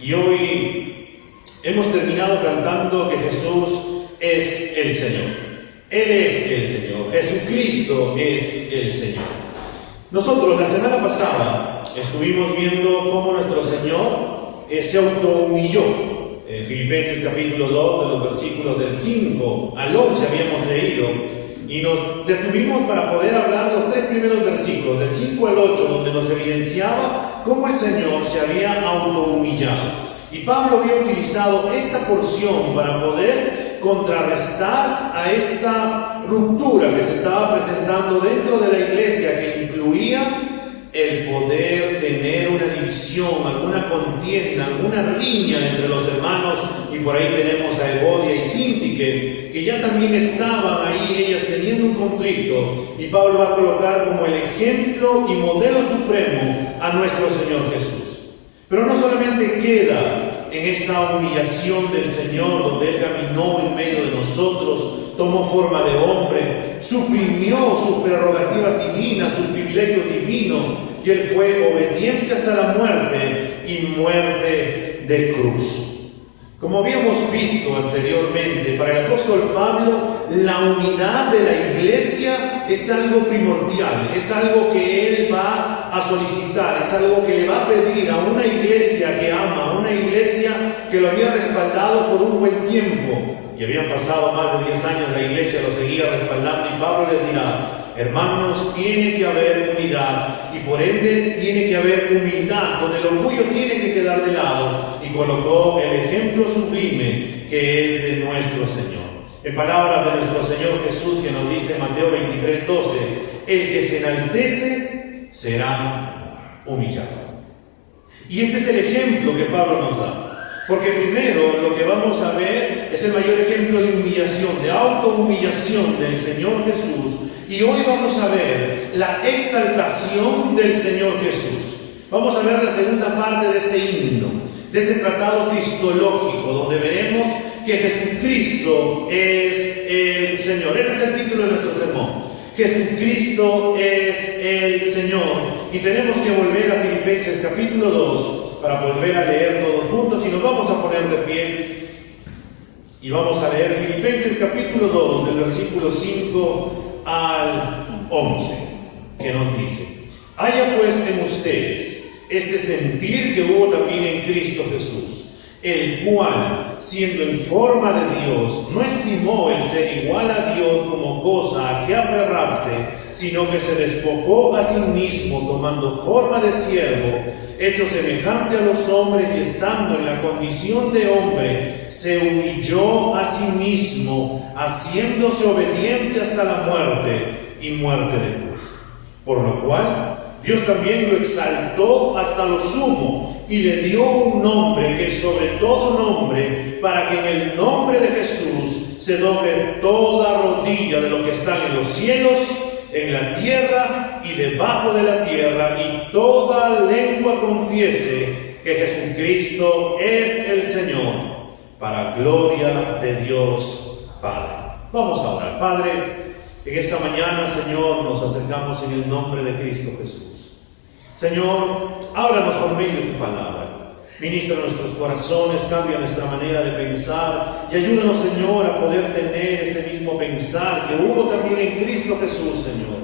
Y hoy hemos terminado cantando que Jesús es el Señor. Él es el Señor. Jesucristo es el Señor. Nosotros la semana pasada estuvimos viendo cómo nuestro Señor se autohumilló. Filipenses capítulo 2, de los versículos del 5 al 11 habíamos leído. Y nos detuvimos para poder hablar los tres primeros versículos, del 5 al 8, donde nos evidenciaba cómo el Señor se había autohumillado. Y Pablo había utilizado esta porción para poder contrarrestar a esta ruptura que se estaba presentando dentro de la iglesia, que incluía el poder tener una división, alguna contienda, alguna riña entre los hermanos. Y por ahí tenemos a Evodia y Síntique, que ya también estaban ahí, ellas teniendo un conflicto. Y Pablo va a colocar como el ejemplo y modelo supremo a nuestro Señor Jesús. Pero no solamente queda en esta humillación del Señor, donde Él caminó en medio de nosotros, tomó forma de hombre, suprimió sus prerrogativas divinas, sus privilegios divinos, y Él fue obediente hasta la muerte y muerte de cruz. Como habíamos visto anteriormente, para el apóstol Pablo, la unidad de la iglesia es algo primordial, es algo que él va a solicitar, es algo que le va a pedir a una iglesia que ama, a una iglesia que lo había respaldado por un buen tiempo. Y habían pasado más de 10 años, la iglesia lo seguía respaldando, y Pablo les dirá: hermanos, tiene que haber unidad, y por ende tiene que haber humildad, donde el orgullo tiene que quedar de lado. Y colocó el ejemplo sublime que es de nuestro Señor. En palabras de nuestro Señor Jesús, que nos dice en Mateo 23:12, el que se enaltece será humillado. Y este es el ejemplo que Pablo nos da. Porque primero lo que vamos a ver es el mayor ejemplo de humillación, de autohumillación del Señor Jesús. Y hoy vamos a ver la exaltación del Señor Jesús. Vamos a ver la segunda parte de este himno, de este tratado cristológico, donde veremos que Jesucristo es el Señor. Este es el título de nuestro sermón. Jesucristo es el Señor. Y tenemos que volver a Filipenses capítulo 2 para volver a leer todos juntos, y nos vamos a poner de pie. Y vamos a leer Filipenses capítulo 2, del versículo 5 al 11, que nos dice: haya pues en ustedes este sentir que hubo también en Cristo Jesús, el cual, siendo en forma de Dios, no estimó el ser igual a Dios como cosa a que aferrarse, sino que se despojó a sí mismo, tomando forma de siervo, hecho semejante a los hombres, y estando en la condición de hombre, se humilló a sí mismo, haciéndose obediente hasta la muerte y muerte de cruz. Por lo cual Dios también lo exaltó hasta lo sumo y le dio un nombre que es sobre todo nombre, para que en el nombre de Jesús se doble toda rodilla de lo que están en los cielos, en la tierra y debajo de la tierra, y toda lengua confiese que Jesucristo es el Señor, para gloria de Dios Padre. Vamos a orar. Padre, en esta mañana, Señor, nos acercamos en el nombre de Cristo Jesús. Señor, háblanos por medio de tu palabra. Ministra nuestros corazones, cambia nuestra manera de pensar, y ayúdanos, Señor, a poder tener este mismo pensar que hubo también en Cristo Jesús, Señor.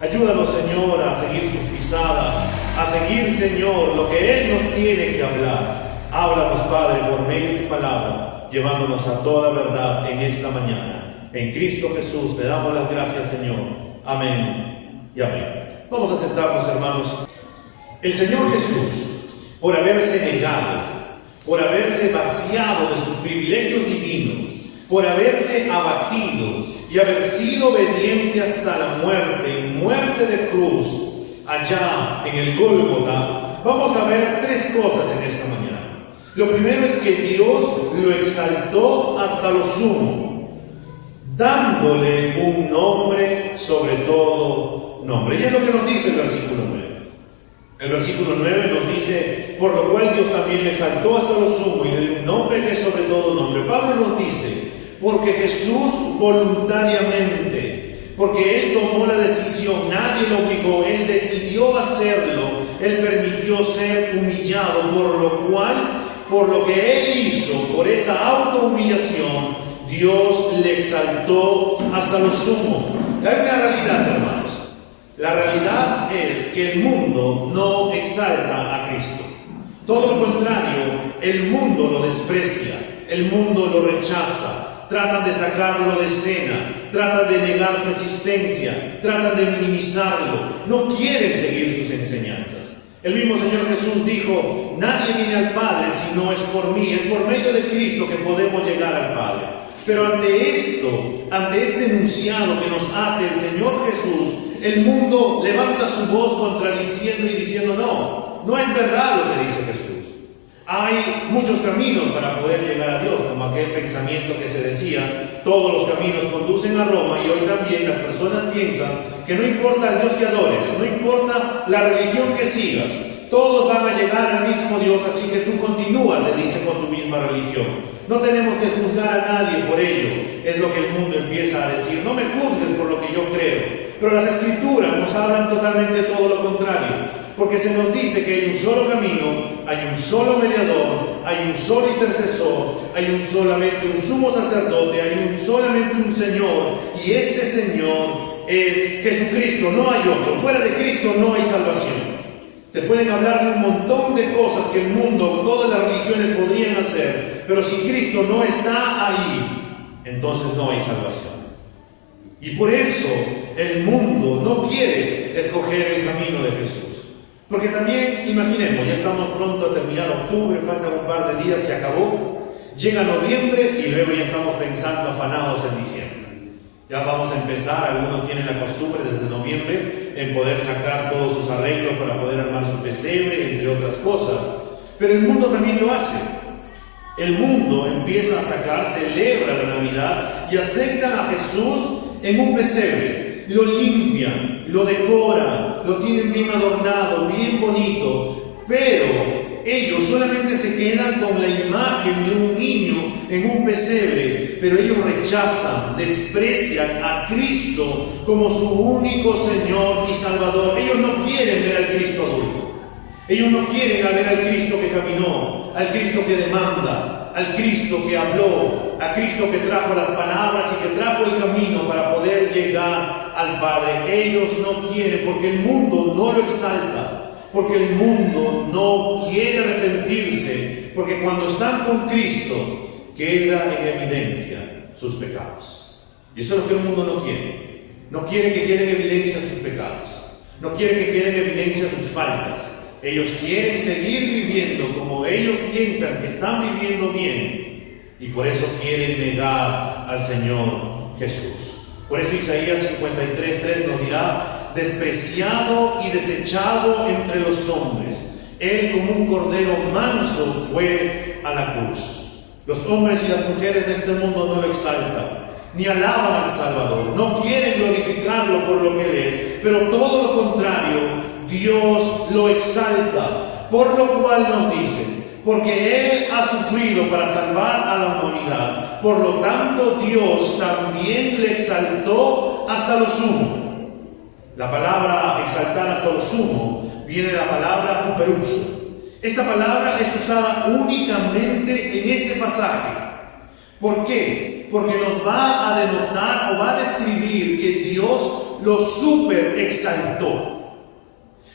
Ayúdanos, Señor, a seguir sus pisadas, a seguir, Señor, lo que Él nos tiene que hablar. Háblanos, Padre, por medio de tu palabra, llevándonos a toda verdad en esta mañana. En Cristo Jesús te damos las gracias, Señor. Amén y amén. Vamos a sentarnos, hermanos. El Señor Jesús, por haberse negado, por haberse vaciado de sus privilegios divinos, por haberse abatido y haber sido obediente hasta la muerte y muerte de cruz, allá en el Gólgota, vamos a ver tres cosas en esta mañana. Lo primero es que Dios lo exaltó hasta lo sumo, dándole un nombre sobre todo nombre. Y es lo que nos dice el versículo 9. El versículo 9 nos dice: por lo cual Dios también le exaltó hasta lo sumo y le dio un nombre que es sobre todo nombre. Pablo nos dice: porque Jesús voluntariamente, porque Él tomó la decisión, nadie lo obligó, Él decidió hacerlo, Él permitió ser humillado, por lo cual por lo que Él hizo, por esa autohumillación, Dios le exaltó hasta lo sumo. Hay una realidad, hermanos. La realidad es que el mundo no exalta a Cristo. Todo lo contrario, el mundo lo desprecia, el mundo lo rechaza, tratan de sacarlo de escena, tratan de negar su existencia, tratan de minimizarlo, no quieren seguir sus enseñanzas. El mismo Señor Jesús dijo: nadie viene al Padre si no es por mí, es por medio de Cristo que podemos llegar al Padre. Pero ante este enunciado que nos hace el Señor Jesús, el mundo levanta su voz contradiciendo y diciendo: no es verdad lo que dice Jesús. Hay muchos caminos para poder llegar a Dios, como aquel pensamiento que se decía: todos los caminos conducen a Roma, y hoy también las personas piensan que no importa el Dios que adores, no importa la religión que sigas, todos van a llegar al mismo Dios, así que tú continúa, te dice, con tu misma religión. No tenemos que juzgar a nadie por ello, es lo que el mundo empieza a decir. No me juzgues por lo que yo creo. Pero las Escrituras nos hablan totalmente todo lo contrario, porque se nos dice que hay un solo camino, hay un solo mediador, hay un solo intercesor, hay solamente un sumo sacerdote, hay solamente un Señor, y este Señor es Jesucristo, no hay otro. Fuera de Cristo no hay salvación. Te pueden hablar de un montón de cosas que el mundo, todas las religiones podrían hacer, pero si Cristo no está ahí, entonces no hay salvación. Y por eso el mundo no quiere escoger el camino de Jesús. Porque también, imaginemos, ya estamos pronto a terminar octubre, faltan un par de días, se acabó. Llega noviembre y luego ya estamos pensando afanados en diciembre. Ya vamos a empezar, algunos tienen la costumbre desde noviembre en poder sacar todos sus arreglos para poder armar su pesebre, entre otras cosas. Pero el mundo también lo hace. El mundo empieza a sacar, celebra la Navidad y acepta a Jesús en un pesebre. Lo limpian, lo decoran, lo tienen bien adornado, bien bonito, pero ellos solamente se quedan con la imagen de un niño en un pesebre, pero ellos rechazan, desprecian a Cristo como su único Señor y Salvador. Ellos no quieren ver al Cristo adulto. Ellos no quieren ver al Cristo que caminó, al Cristo que demanda, al Cristo que habló, a Cristo que trajo las palabras y que trajo el camino para poder llegar al Padre. Ellos no quieren, porque el mundo no lo exalta, porque el mundo no quiere arrepentirse, porque cuando están con Cristo queda en evidencia sus pecados. Y eso es lo que el mundo no quiere. No quiere que queden en evidencia sus pecados, no quiere que queden en evidencia sus faltas. Ellos quieren seguir viviendo como ellos piensan que están viviendo bien, y por eso quieren negar al Señor Jesús. Por eso Isaías 53:3 nos dirá: despreciado y desechado entre los hombres, Él como un cordero manso fue a la cruz. Los hombres y las mujeres de este mundo no lo exaltan, ni alaban al Salvador, no quieren glorificarlo por lo que Él es, pero todo lo contrario, Dios lo exalta, por lo cual nos dice: porque Él ha sufrido para salvar a la humanidad, por lo tanto Dios también le exaltó hasta lo sumo. La palabra exaltar hasta lo sumo viene de la palabra huperucho. Esta palabra es usada únicamente en este pasaje. ¿Por qué? Porque nos va a denotar o va a describir que Dios lo super exaltó.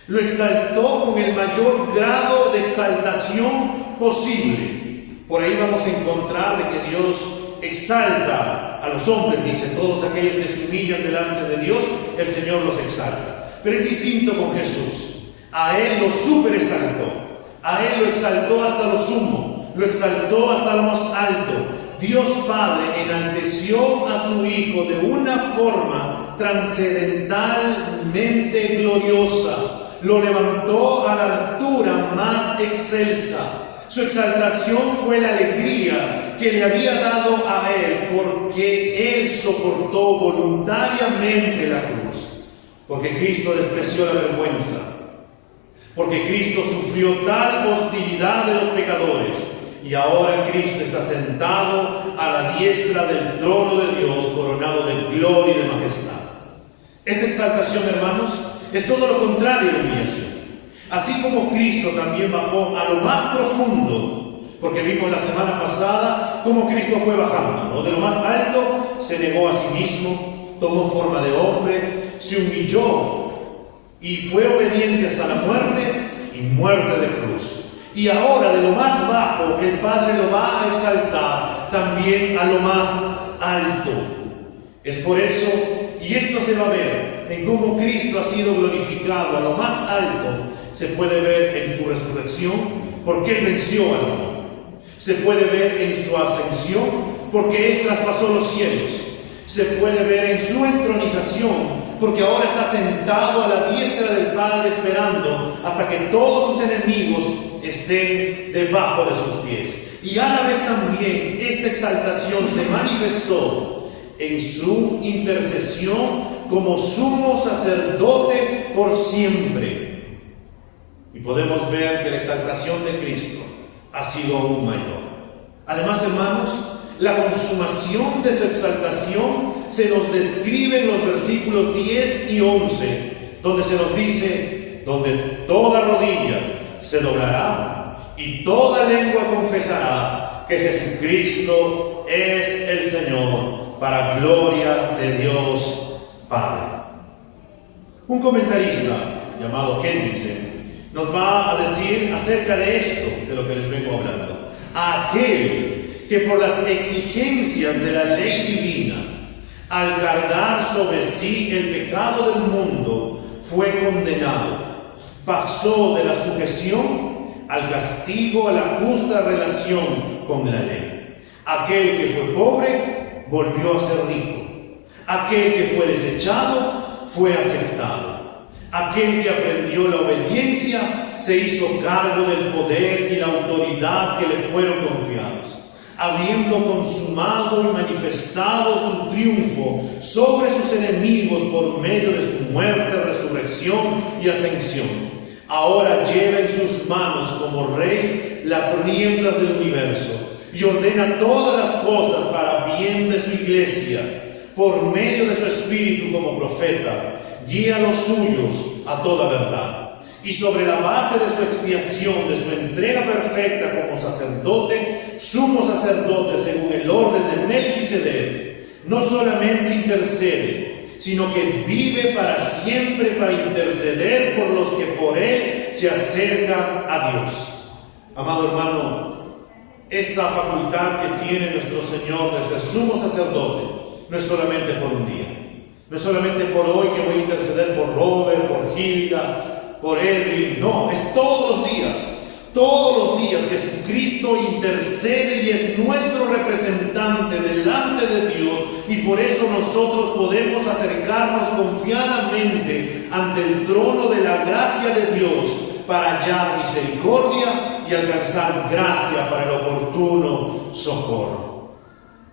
Lo exaltó con el mayor grado de exaltación posible. Por ahí vamos a encontrar de que Dios exalta a los hombres, dice: todos aquellos que se humillan delante de Dios, el Señor los exalta. Pero es distinto con Jesús. A Él lo super exaltó. A Él lo exaltó hasta lo sumo, lo exaltó hasta lo más alto. Dios Padre enalteció a su Hijo de una forma trascendentalmente gloriosa. Lo levantó a la altura más excelsa. Su exaltación fue la alegría que le había dado a Él, porque Él soportó voluntariamente la cruz. Porque Cristo despreció la vergüenza. Porque Cristo sufrió tal hostilidad de los pecadores, y ahora Cristo está sentado a la diestra del trono de Dios, coronado de gloria y de majestad. Esta exaltación, hermanos, es todo lo contrario a la humillación. Así como Cristo también bajó a lo más profundo porque vimos la semana pasada cómo Cristo fue bajando, ¿no? De lo más alto se negó a sí mismo, tomó forma de hombre, se humilló y fue obediente hasta la muerte y muerte de cruz. Y ahora de lo más bajo el Padre lo va a exaltar también a lo más alto. Es por eso, y esto se va a ver en cómo Cristo ha sido glorificado a lo más alto, se puede ver en su resurrección, porque Él venció al mundo. Se puede ver en su ascensión, porque Él traspasó los cielos. Se puede ver en su entronización, porque ahora está sentado a la diestra del Padre esperando hasta que todos sus enemigos estén debajo de sus pies. Y a la vez también esta exaltación se manifestó en su intercesión como sumo sacerdote por siempre. Y podemos ver que la exaltación de Cristo ha sido aún mayor. Además, hermanos, la consumación de su exaltación se nos describe en los versículos 10 y 11, donde se nos dice, donde toda rodilla se doblará y toda lengua confesará que Jesucristo es el Señor, para gloria de Dios Padre. Un comentarista llamado Hendrickson nos va a decir acerca de esto, de lo que les vengo hablando. Aquel que por las exigencias de la ley divina, al cargar sobre sí el pecado del mundo, fue condenado, pasó de la sujeción al castigo, a la justa relación con la ley. Aquel que fue pobre volvió a ser rico. Aquel que fue desechado fue aceptado. Aquel que aprendió la obediencia se hizo cargo del poder y la autoridad que le fueron confiados, habiendo consumado y manifestado su triunfo sobre sus enemigos por medio de su muerte, resurrección y ascensión. Ahora lleva en sus manos como rey las riendas del universo y ordena todas las cosas para bien de su iglesia. Por medio de su espíritu como profeta, guía a los suyos a toda verdad. Y sobre la base de su expiación, de su entrega perfecta como sacerdote, sumo sacerdote según el orden de Melquisedec, no solamente intercede, sino que vive para siempre para interceder por los que por él se acercan a Dios. Amado hermano, esta facultad que tiene nuestro Señor de ser sumo sacerdote no es solamente por un día, no es solamente por hoy que voy a interceder por Robert, por Gilda, por Edwin, no, es todos los días. Todos los días Jesucristo intercede y es nuestro representante delante de Dios, y por eso nosotros podemos acercarnos confiadamente ante el trono de la gracia de Dios para hallar misericordia y alcanzar gracia para el oportuno socorro.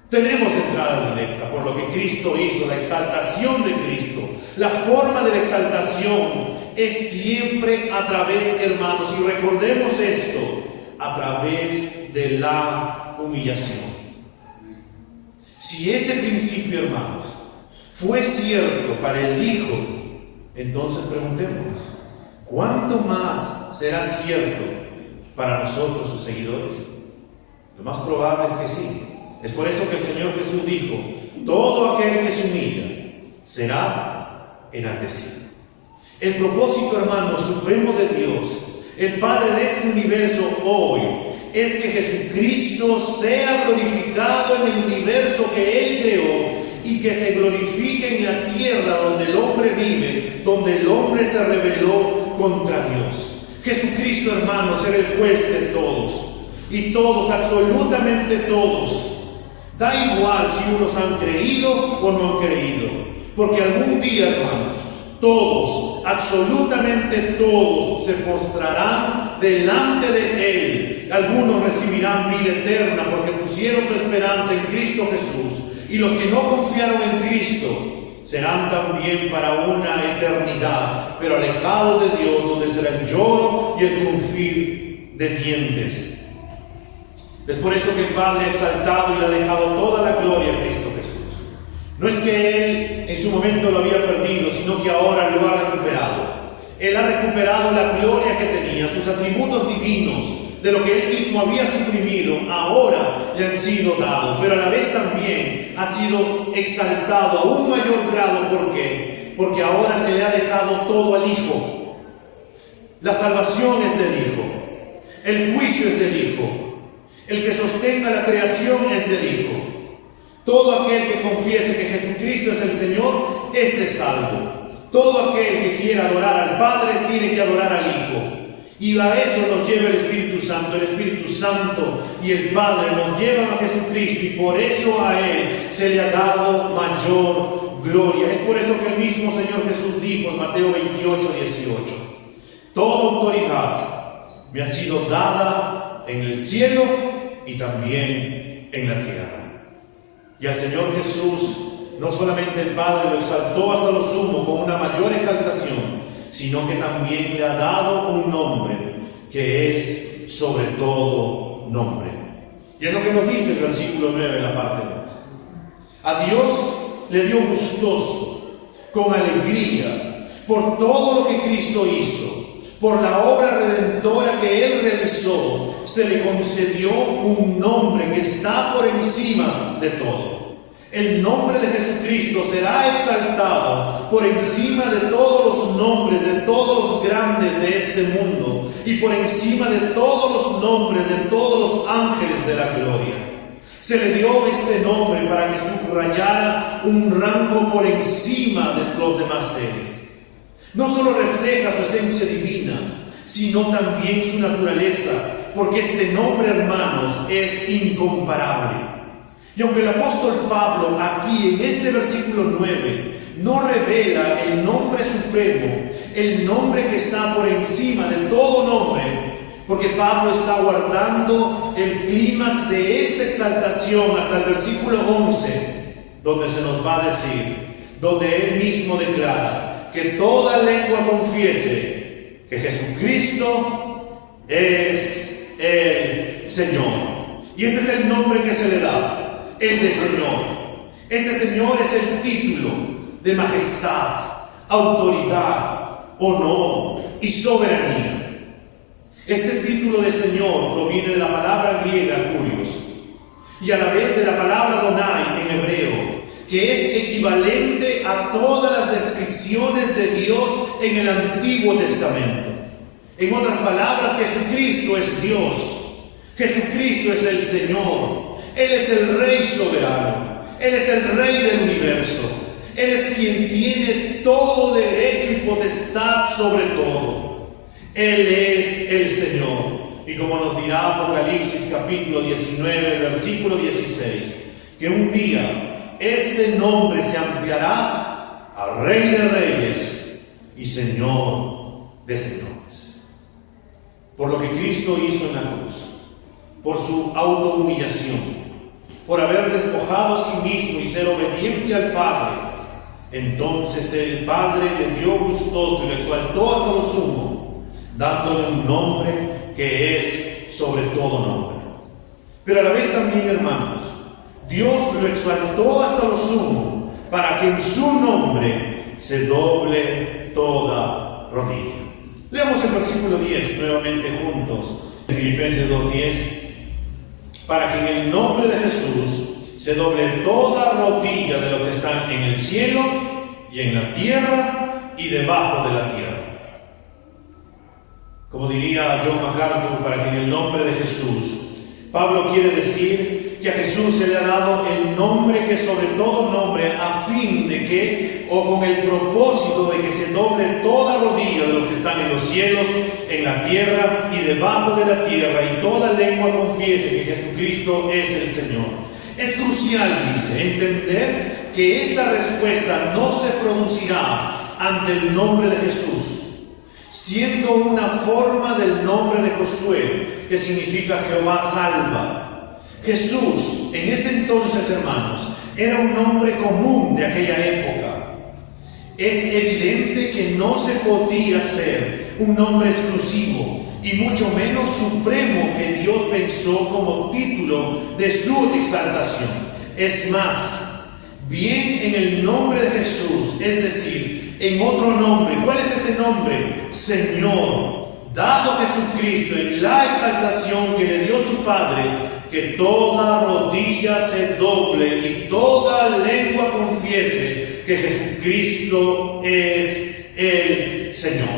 Tenemos entrada directa por lo que Cristo hizo, la exaltación de Cristo. La forma de la exaltación es siempre a través, hermanos, y recordemos esto, a través de la humillación. Si ese principio, hermanos, fue cierto para el Hijo, entonces preguntémonos, ¿cuánto más será cierto para nosotros, sus seguidores? Lo más probable es que sí. Es por eso que el Señor Jesús dijo, todo aquel que se humilla será enaltecido. El propósito, hermano, supremo de Dios, el Padre de este universo hoy, es que Jesucristo sea glorificado en el universo que Él creó y que se glorifique en la tierra donde el hombre vive, donde el hombre se rebeló contra Dios. Jesucristo, hermanos, era el juez de todos, y todos, absolutamente todos, da igual si unos han creído o no han creído, porque algún día, hermanos, todos, absolutamente todos, se postrarán delante de Él. Algunos recibirán vida eterna porque pusieron su esperanza en Cristo Jesús, y los que no confiaron en Cristo serán también para una eternidad, pero alejados de Dios, donde será el lloro y el crujir de dientes. Es por eso que el Padre ha exaltado y le ha dejado toda la gloria a Cristo Jesús. No es que Él en su momento lo había perdido, sino que ahora lo ha recuperado. Él ha recuperado la gloria que tenía, sus atributos divinos, de lo que Él mismo había suprimido, ahora le han sido dados, pero a la vez también ha sido exaltado a un mayor grado. ¿Por qué? Porque ahora se le ha dejado todo al Hijo. La salvación es del Hijo, el juicio es del Hijo, el que sostenga la creación es del Hijo. Todo aquel que confiese que Jesucristo es el Señor, es salvo. Todo aquel que quiera adorar al Padre tiene que adorar al Hijo. Y a eso nos lleva el Espíritu Santo. El Espíritu Santo y el Padre nos llevan a Jesucristo, y por eso a Él se le ha dado mayor gloria. Es por eso que el mismo Señor Jesús dijo en Mateo 28, 18: toda autoridad me ha sido dada en el cielo y también en la tierra. Y al Señor Jesús no solamente el Padre lo exaltó hasta lo sumo con una mayor exaltación, sino que también le ha dado un nombre que es sobre todo nombre. Y es lo que nos dice el versículo 9, la parte 2. A Dios le dio gustoso, con alegría, por todo lo que Cristo hizo, por la obra redentora que Él realizó, se le concedió un nombre que está por encima de todo. El nombre de Jesucristo será exaltado por encima de todos los nombres, de todos los grandes de este mundo, y por encima de todos los nombres de todos los ángeles de la gloria. Se le dio este nombre para que subrayara un rango por encima de los demás seres. No solo refleja su esencia divina, sino también su naturaleza, porque este nombre, hermanos, es incomparable. Y aunque el apóstol Pablo aquí en este versículo 9 no revela el nombre supremo, el nombre que está por encima de todo nombre, porque Pablo está guardando el clímax de esta exaltación hasta el versículo 11, donde se nos va a decir, donde él mismo declara que toda lengua confiese que Jesucristo es el Señor. Y este es el nombre que se le da, el de Señor. Este Señor es el título de majestad, autoridad, honor y soberanía. Este título de Señor proviene de la palabra griega Kurios y a la vez de la palabra Donai en hebreo, que es equivalente a todas las descripciones de Dios en el Antiguo Testamento. En otras palabras, Jesucristo es Dios, Jesucristo es el Señor. Él es el Rey soberano, Él es el Rey del universo, Él es quien tiene todo derecho y potestad sobre todo. Él es el Señor. Y como nos dirá Apocalipsis capítulo 19, versículo 16, que un día este nombre se ampliará a Rey de Reyes y Señor de Señores. Por lo que Cristo hizo en la cruz, por su autohumillación, por haber despojado a sí mismo y ser obediente al Padre, entonces el Padre le dio gustoso y lo exaltó hasta lo sumo, dándole un nombre que es sobre todo nombre. Pero a la vez también, hermanos, Dios lo exaltó hasta lo sumo para que en su nombre se doble toda rodilla. Leamos el versículo 10 nuevamente juntos, Filipenses 2:10. Para que en el nombre de Jesús se doble toda rodilla de los que están en el cielo y en la tierra y debajo de la tierra. Como diría John MacArthur, para que en el nombre de Jesús, Pablo quiere decir que a Jesús se le ha dado el nombre que es sobre todo nombre, a fin de que, o con el propósito de que se doble toda rodilla de los que están en los cielos, en la tierra y debajo de la tierra, y toda lengua confiese que Jesucristo es el Señor. Es crucial, dice, entender que esta respuesta no se producirá ante el nombre de Jesús, siendo una forma del nombre de Josué, que significa Jehová salva. Jesús, en ese entonces, hermanos, era un nombre común de aquella época. Es evidente que no se podía ser un nombre exclusivo y mucho menos supremo que Dios pensó como título de su exaltación. Es más, bien en el nombre de Jesús, es decir, en otro nombre. ¿Cuál es ese nombre? Señor, dado Jesucristo en la exaltación que le dio su Padre, que toda rodilla se doble y toda lengua confiese que Jesucristo es el Señor.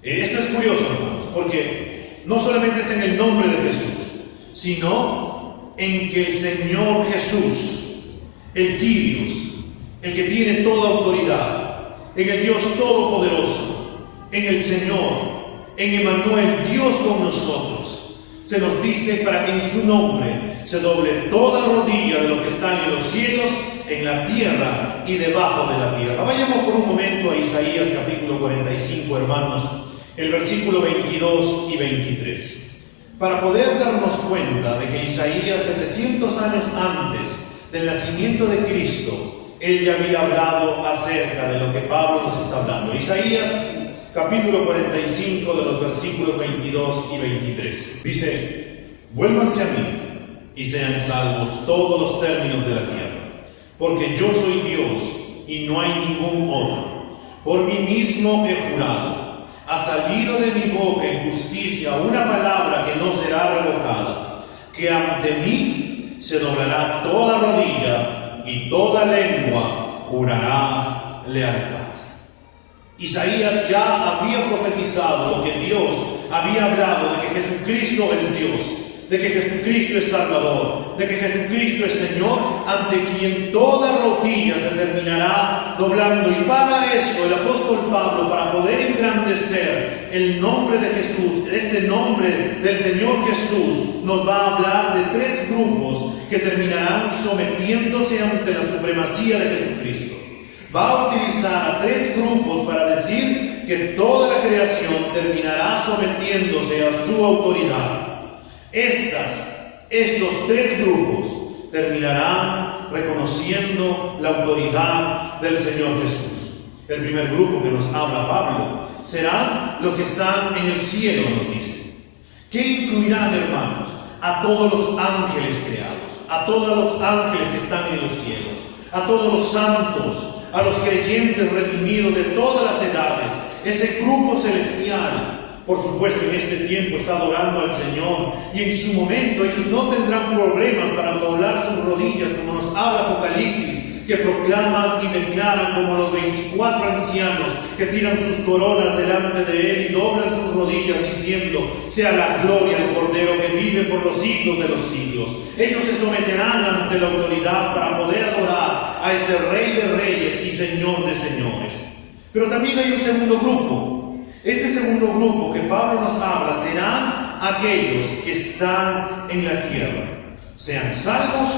Esto es curioso, hermanos, porque no solamente es en el nombre de Jesús, sino en que el Señor Jesús, el Kyrios, el que tiene toda autoridad, en el Dios Todopoderoso, en el Señor, en Emmanuel, Dios con nosotros, se nos dice para que en su nombre se doble toda rodilla de los que están en los cielos, en la tierra y debajo de la tierra. Vayamos por un momento a Isaías capítulo 45, hermanos, el versículo 22 y 23. Para poder darnos cuenta de que Isaías, 700 años antes del nacimiento de Cristo, él ya había hablado acerca de lo que Pablo nos está hablando. Isaías capítulo 45 de los versículos 22 y 23. Dice: vuélvanse a mí y sean salvos todos los términos de la tierra, porque yo soy Dios y no hay ningún otro. Por mí mismo he jurado, ha salido de mi boca en justicia una palabra que no será revocada, que ante mí se doblará toda rodilla y toda lengua jurará lealtad. Isaías ya había profetizado lo que Dios había hablado, de que Jesucristo es Dios, de que Jesucristo es Salvador, de que Jesucristo es Señor, ante quien toda rodilla se terminará doblando. Y para eso el apóstol Pablo, para poder engrandecer el nombre de Jesús, este nombre del Señor Jesús, nos va a hablar de tres grupos que terminarán sometiéndose ante la supremacía de Jesucristo. Va a utilizar a tres grupos para decir que toda la creación terminará sometiéndose a su autoridad. Estos tres grupos terminarán reconociendo la autoridad del Señor Jesús. El primer grupo que nos habla Pablo serán los que están en el cielo, nos dice. ¿Qué incluirán, hermanos? A todos los ángeles creados, a todos los ángeles que están en los cielos, a todos los santos, a los creyentes redimidos de todas las edades, ese grupo celestial. Por supuesto, en este tiempo está adorando al Señor, y en su momento ellos no tendrán problemas para doblar sus rodillas, como nos habla Apocalipsis, que proclaman y declaran como los 24 ancianos que tiran sus coronas delante de Él y doblan sus rodillas diciendo: sea la gloria al Cordero que vive por los siglos de los siglos. Ellos se someterán ante la autoridad para poder adorar a este Rey de Reyes y Señor de Señores. Pero también hay un segundo grupo. Este segundo grupo que Pablo nos habla serán aquellos que están en la tierra, sean salvos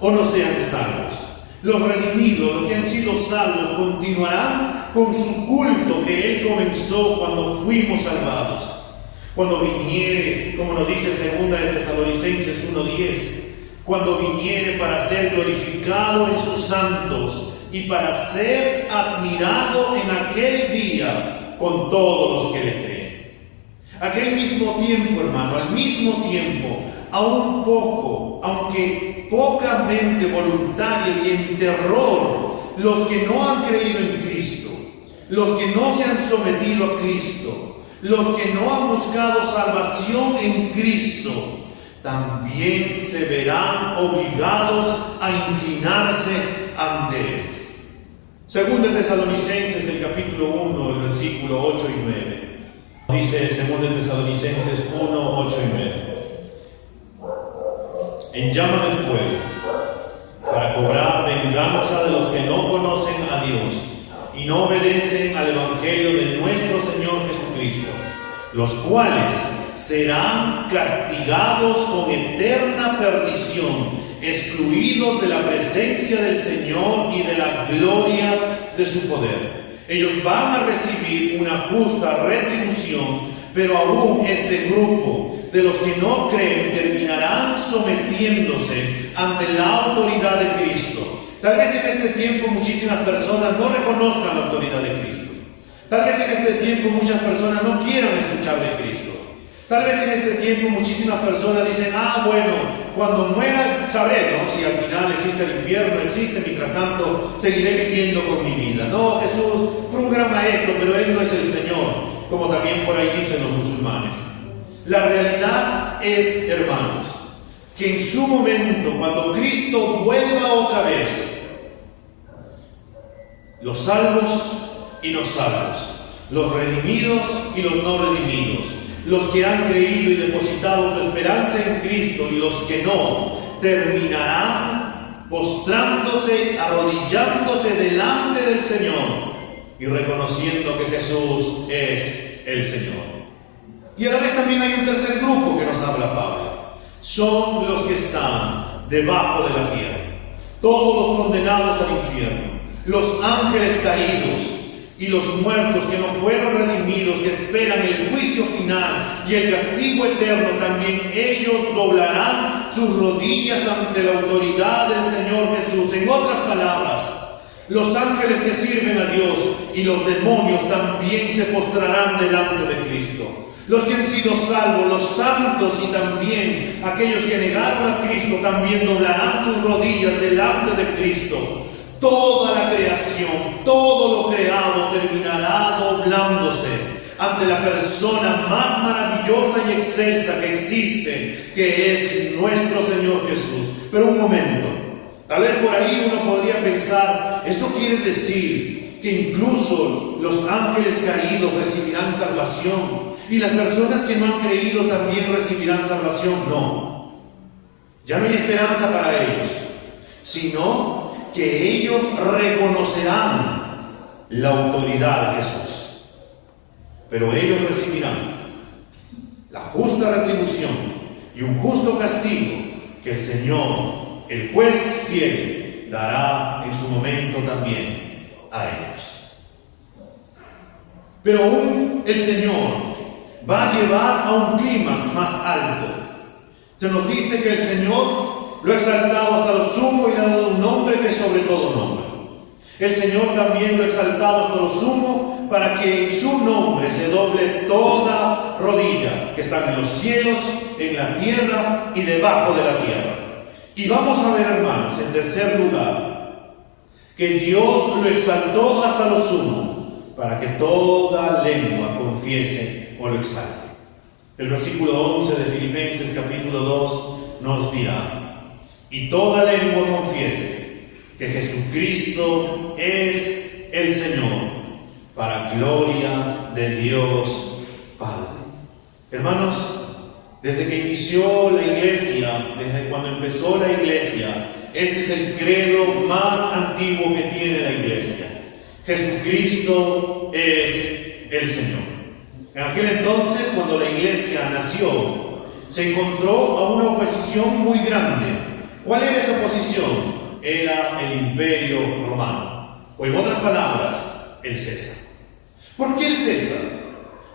o no sean salvos. Los redimidos, los que han sido salvos, continuarán con su culto que Él comenzó cuando fuimos salvados. Cuando viniere, como nos dice 2 de Tesalonicenses 1:10, cuando viniere para ser glorificado en sus santos y para ser admirado en aquel día con todos los que le creen. Aquel mismo tiempo, hermano, al mismo tiempo, aún poco, aunque pocamente voluntario y en terror, los que no han creído en Cristo, los que no se han sometido a Cristo, los que no han buscado salvación en Cristo, también se verán obligados a inclinarse ante Él. Según de Tesalonicenses, el capítulo 1, el versículo 8 y 9. Dice, según de Tesalonicenses 1, 8 y 9. En llama de fuego, para cobrar venganza de los que no conocen a Dios y no obedecen al Evangelio de nuestro Señor Jesucristo, los cuales serán castigados con eterna perdición, excluidos de la presencia del Señor y de la gloria de su poder. Ellos van a recibir una justa retribución, pero aún este grupo de los que no creen terminarán sometiéndose ante la autoridad de Cristo. Tal vez en este tiempo muchísimas personas no reconozcan la autoridad de Cristo. Tal vez en este tiempo muchas personas no quieran escuchar de Cristo. Tal vez en este tiempo muchísimas personas dicen: bueno, cuando muera sabré, ¿no? Si al final existe el infierno, existe, mientras tanto seguiré viviendo con mi vida. No, Jesús fue un gran maestro, pero Él no es el Señor. como también por ahí dicen los musulmanes. La realidad es, hermanos, que en su momento, cuando Cristo vuelva otra vez, los salvos y los salvos, los redimidos y los no redimidos, los que han creído y depositado su esperanza en Cristo y los que no, terminarán postrándose, arrodillándose delante del Señor y reconociendo que Jesús es el Señor. Y a la vez también hay un tercer grupo que nos habla Pablo. Son los que están debajo de la tierra, todos los condenados al infierno, los ángeles caídos y los muertos que no fueron redimidos, que esperan el juicio final y el castigo eterno. También ellos doblarán sus rodillas ante la autoridad del Señor Jesús. En otras palabras, los ángeles que sirven a Dios y los demonios también se postrarán delante de Cristo. Los que han sido salvos, los santos y también aquellos que negaron a Cristo también doblarán sus rodillas delante de Cristo. Toda la creación, todo lo creado terminará doblándose ante la persona más maravillosa y excelsa que existe, que es nuestro Señor Jesús. Pero un momento, tal vez por ahí uno podría pensar, ¿esto quiere decir que incluso los ángeles caídos recibirán salvación y las personas que no han creído también recibirán salvación? No, ya no hay esperanza para ellos, sino que ellos reconocerán la autoridad de Jesús, pero ellos recibirán la justa retribución y un justo castigo que el Señor, el juez fiel, dará en su momento también a ellos. Pero aún el Señor va a llevar a un clímax más alto. Se nos dice que el Señor lo ha exaltado hasta lo sumo y le ha dado un nombre que es sobre todo nombre. El Señor también lo ha exaltado hasta lo sumo para que en su nombre se doble toda rodilla que están en los cielos, en la tierra y debajo de la tierra. Y vamos a ver, hermanos, en tercer lugar, que Dios lo exaltó hasta lo sumo para que toda lengua confiese o lo exalte. El versículo 11 de Filipenses capítulo 2 nos dirá: y toda lengua confiese que Jesucristo es el Señor, para gloria de Dios Padre. Hermanos, desde que inició la iglesia, desde cuando empezó la iglesia, este es el credo más antiguo que tiene la iglesia. Jesucristo es el Señor. En aquel entonces, cuando la iglesia nació, se encontró a una oposición muy grande. ¿Cuál era esa oposición? Era el Imperio Romano, o en otras palabras, el César. ¿Por qué el César?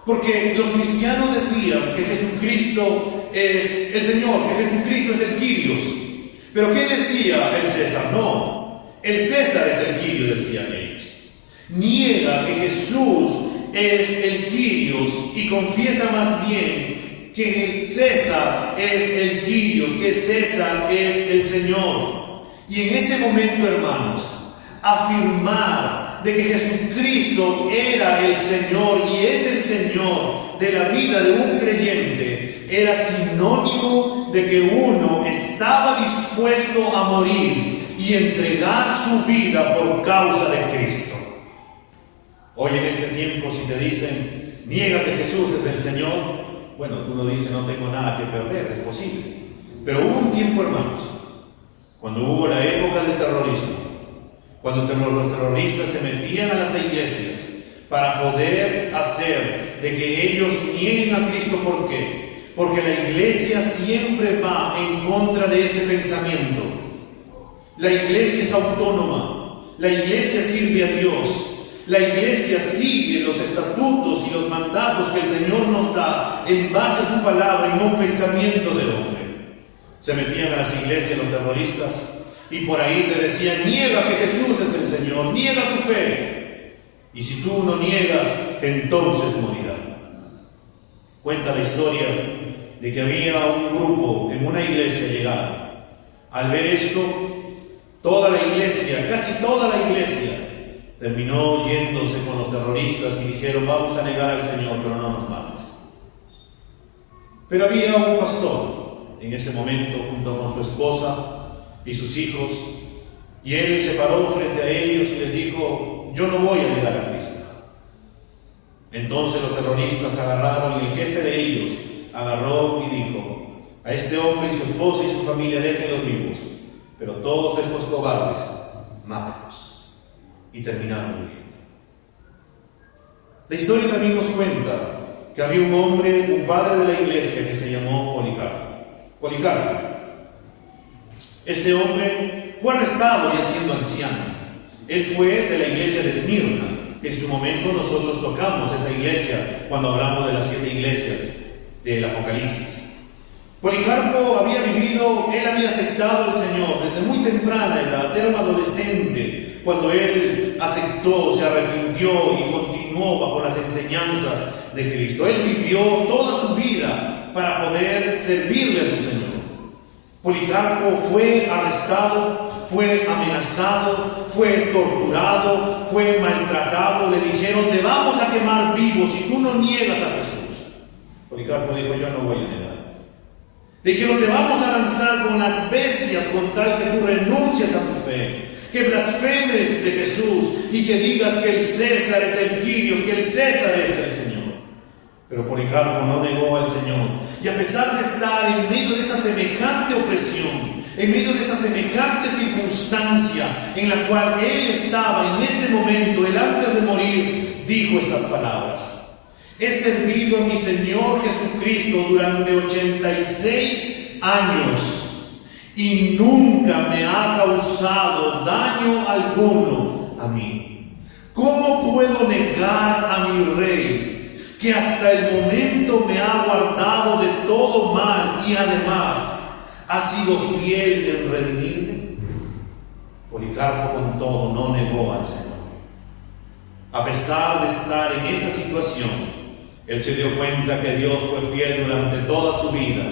Porque los cristianos decían que Jesucristo es el Señor, que Jesucristo es el Kyrios. ¿Pero qué decía el César? No, el César es el Kyrios, decían ellos. Niega que Jesús es el Kyrios y confiesa más bien que César es el Kyrios, que César es el Señor. Y en ese momento, hermanos, afirmar de que Jesucristo era el Señor y es el Señor de la vida de un creyente era sinónimo de que uno estaba dispuesto a morir y entregar su vida por causa de Cristo. Hoy en este tiempo, si te dicen, niega que Jesús es el Señor, bueno, tú no dices, no tengo nada que perder, es posible. Pero hubo un tiempo, hermanos, cuando hubo la época del terrorismo, cuando los terroristas se metían a las iglesias para poder hacer de que ellos nieguen a Cristo. ¿Por qué? Porque la iglesia siempre va en contra de ese pensamiento. La iglesia es autónoma, la iglesia sirve a Dios, la iglesia sigue los estatutos y los mandatos que el Señor nos da en base a su palabra y no un pensamiento del hombre. Se metían a las iglesias los terroristas y por ahí te decían, niega que Jesús es el Señor, niega tu fe. Y si tú no niegas, entonces morirás. Cuenta la historia de que había un grupo en una iglesia llegada. Al ver esto, toda la iglesia, casi toda la iglesia, terminó yéndose con los terroristas y dijeron: vamos a negar al Señor, pero no nos mates. Pero había un pastor en ese momento junto con su esposa y sus hijos, y él se paró frente a ellos y les dijo: yo no voy a negar a Cristo. Entonces los terroristas agarraron y el jefe de ellos agarró y dijo: a este hombre y su esposa y su familia déjenlos vivos, pero todos estos cobardes, mátenlos. Y terminaron muriendo. La historia también nos cuenta que había un hombre, un padre de la iglesia, que se llamó Policarpo. Este hombre fue arrestado ya siendo anciano. Él fue de la iglesia de Esmirna, que en su momento nosotros tocamos esa iglesia cuando hablamos de las 7 iglesias del Apocalipsis. Policarpo había vivido, él había aceptado al Señor desde muy temprana edad, era un adolescente cuando él aceptó, se arrepintió y continuó bajo las enseñanzas de Cristo. Él vivió toda su vida para poder servirle a su Señor. Policarpo fue arrestado, fue amenazado, fue torturado, fue maltratado. Le dijeron: te vamos a quemar vivo si tú no niegas a Jesús. Policarpo dijo: yo no voy a negar. Dijeron: te vamos a lanzar con las bestias con tal que tú renuncias a tu fe, que blasfemes de Jesús y que digas que el César es el Quirios, que el César es el Señor. Pero Policarpo no negó al Señor, y a pesar de estar en medio de esa semejante opresión, en medio de esa semejante circunstancia en la cual él estaba en ese momento, él antes de morir, dijo estas palabras: he servido a mi Señor Jesucristo durante 86 años y nunca me ha causado daño alguno a mí. ¿Cómo puedo negar a mi Rey, que hasta el momento me ha guardado de todo mal y además ha sido fiel en redimirme? Policarpo con todo no negó al Señor. A pesar de estar en esa situación, él se dio cuenta que Dios fue fiel durante toda su vida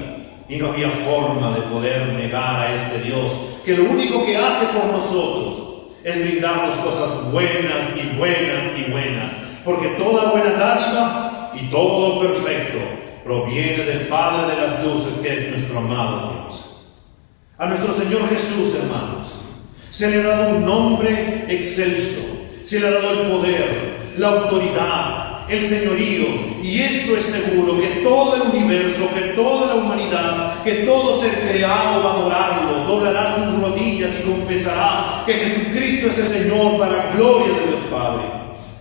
y no había forma de poder negar a este Dios, que lo único que hace por nosotros es brindarnos cosas buenas y buenas y buenas, porque toda buena dádiva y todo lo perfecto proviene del Padre de las luces, que es nuestro amado Dios. A nuestro Señor Jesús, hermanos, se le ha dado un nombre excelso, se le ha dado el poder, la autoridad, el señorío, y esto es seguro, que todo el universo, que toda la humanidad, que todo ser creado va a adorarlo, doblará sus rodillas y confesará que Jesucristo es el Señor, para gloria de Dios Padre.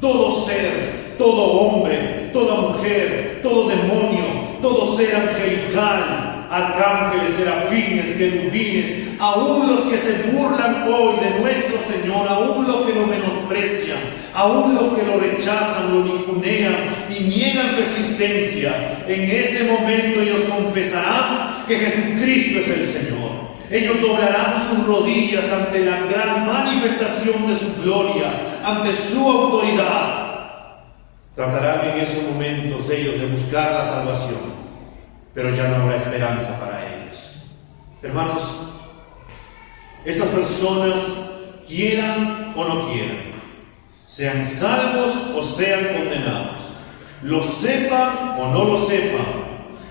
Todo ser, todo hombre, toda mujer, todo demonio, todo ser angelical, arcángeles, serafines, querubines, aún los que se burlan hoy de nuestro Señor, aún los que lo menosprecian, aún los que lo rechazan, lo ningunean y niegan su existencia, en ese momento ellos confesarán que Jesucristo es el Señor. Ellos doblarán sus rodillas ante la gran manifestación de su gloria, ante su autoridad. Tratarán en esos momentos ellos de buscar la salvación, pero ya no habrá esperanza para ellos. Hermanos, estas personas, quieran o no quieran, sean salvos o sean condenados, lo sepan o no lo sepan,